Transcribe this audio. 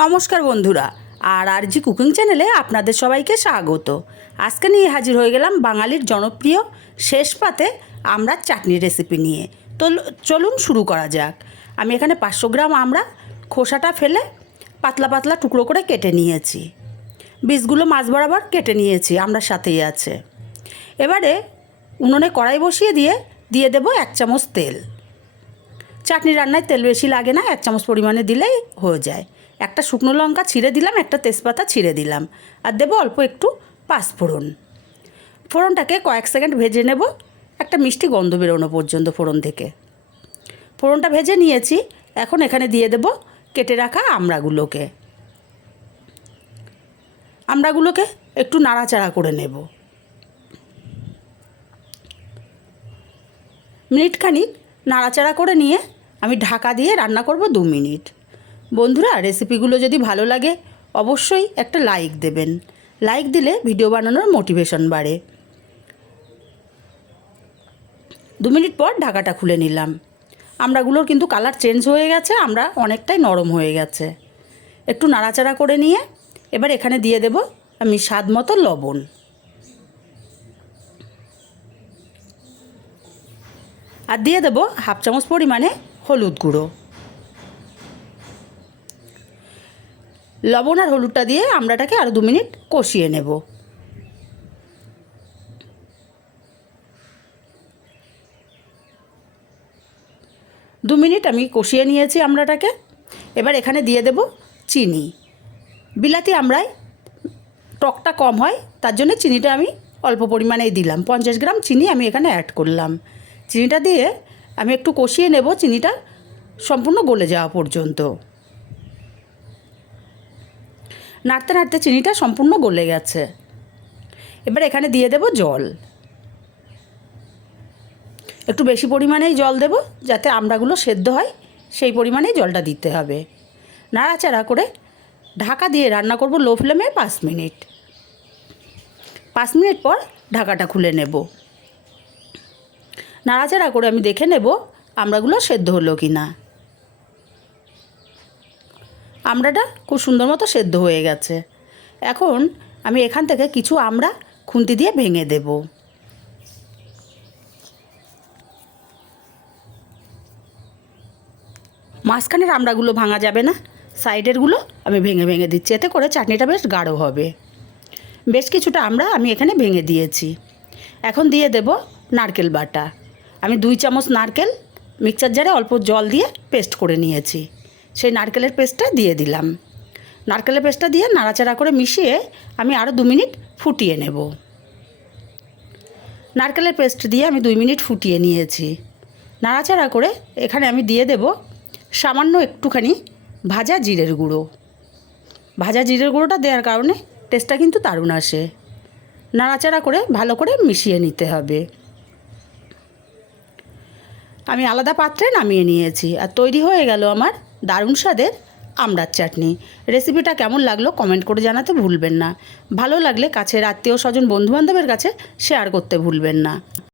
নমস্কার বন্ধুরা, আরজি কুকিং চ্যানেলে আপনাদের সবাইকে স্বাগত। আজকে নিয়ে হাজির হয়ে গেলাম বাঙালির জনপ্রিয় শেষ পাতে আমড়ার চাটনি রেসিপি নিয়ে। তো চলুন শুরু করা যাক। আমি এখানে 500 গ্রাম আমড়া খোসাটা ফেলে পাতলা পাতলা টুকরো করে কেটে নিয়েছি। বীজগুলো মাছ বরাবর কেটে নিয়েছি, আমড়ার সাথেই আছে। এবারে উনুনে কড়াই বসিয়ে দিয়ে দেবো 1 চামচ তেল। চাটনি রান্নায় তেল বেশি লাগে না, 1 চামচ পরিমাণে দিলেই হয়ে যায়। একটা শুকনো লঙ্কা ছিঁড়ে দিলাম, একটা তেজপাতা ছিঁড়ে দিলাম, আর দেবো অল্প একটু পাঁচফোড়ন। ফোড়নটাকে কয়েক সেকেন্ড ভেজে নেব, একটা মিষ্টি গন্ধ বেরোনো পর্যন্ত ফোড়ন থেকে। ফোড়নটা ভেজে নিয়েছি, এখন এখানে দিয়ে দেব কেটে রাখা আমড়াগুলোকে একটু নাড়াচাড়া করে নেব। মিনিটখানিক নাড়াচাড়া করে নিয়ে আমি ঢাকা দিয়ে রান্না করব 2 মিনিট। বন্ধুরা, রেসিপিগুলো যদি ভালো লাগে অবশ্যই একটা লাইক দেবেন। লাইক দিলে ভিডিও বানানোর মোটিভেশন বাড়ে। 2 মিনিট পর ঢাকাটা খুলে নিলাম। আমড়াগুলোর কিন্তু কালার চেঞ্জ হয়ে গেছে, আমড়া অনেকটাই নরম হয়ে গেছে। একটু নাড়াচাড়া করে নিয়ে এবার এখানে দিয়ে দেব আমি স্বাদ মতো লবণ। আর দিয়ে দেব 1/2 চামচ পরিমাণে হলুদ গুঁড়ো। লবণ আর হলুদটা দিয়ে আমড়াটাকে আরও 2 মিনিট কষিয়ে নেব। দু মিনিট আমি কষিয়ে নিয়েছি আমড়াটাকে। এবার এখানে দিয়ে দেব চিনি। বিলাতি আমড়ায় টকটা কম হয়, তার জন্য চিনিটা আমি অল্প পরিমাণেই দিলাম। 50 গ্রাম চিনি আমি এখানে অ্যাড করলাম। চিনিটা দিয়ে আমি একটু কষিয়ে নেব, চিনিটা সম্পূর্ণ গলে যাওয়া পর্যন্ত। নাড়তে নাড়তে চিনিটা সম্পূর্ণ গলে গেছে। এবার এখানে দিয়ে দেব জল। একটু বেশি পরিমাণেই জল দেব, যাতে আমড়াগুলো সেদ্ধ হয়, সেই পরিমাণেই জলটা দিতে হবে। নাড়াচাড়া করে ঢাকা দিয়ে রান্না করব লো ফ্লেমে 5 মিনিট। 5 মিনিট পর ঢাকাটা খুলে নেব। নাড়াচাড়া করে আমি দেখে নেব আমড়াগুলো সেদ্ধ হলো কি না। আমড়াটা খুব সুন্দর মতো সেদ্ধ হয়ে গেছে। এখন আমি এখান থেকে কিছু আমড়া খুন্তি দিয়ে ভেঙে দেব। মাঝখানের আমড়াগুলো ভাঙা যাবে না, সাইডেরগুলো আমি ভেঙে ভেঙে দিচ্ছি, এতে করে চাটনিটা বেশ গাঢ় হবে। বেশ কিছুটা আমড়া আমি এখানে ভেঙে দিয়েছি। এখন দিয়ে দেব নারকেল বাটা। আমি 2 চামচ নারকেল মিক্সচার জারে অল্প জল দিয়ে পেস্ট করে নিয়েছি, সেই নারকেলের পেস্টটা দিয়ে দিলাম। নারকেলের পেস্টটা দিয়ে নাড়াচাড়া করে মিশিয়ে আমি আরও 2 মিনিট ফুটিয়ে নেব। নারকেলের পেস্ট দিয়ে আমি 2 মিনিট ফুটিয়ে নিয়েছি। নাড়াচাড়া করে এখানে আমি দিয়ে দেব সামান্য একটুখানি ভাজা জিরের গুঁড়ো। ভাজা জিরের গুঁড়োটা দেওয়ার কারণে টেস্টটা কিন্তু দারুণ আসে। নাড়াচাড়া করে ভালো করে মিশিয়ে নিতে হবে। আমি আলাদা পাত্রে নামিয়ে নিয়েছি, আর তৈরি হয়ে গেল আমার দারুণ স্বাদের আমড়ার চাটনি। রেসিপিটা কেমন লাগলো কমেন্ট করে জানাতে ভুলবেন না। ভালো লাগলে কাছের আত্মীয় স্বজন বন্ধুবান্ধবের কাছে শেয়ার করতে ভুলবেন না।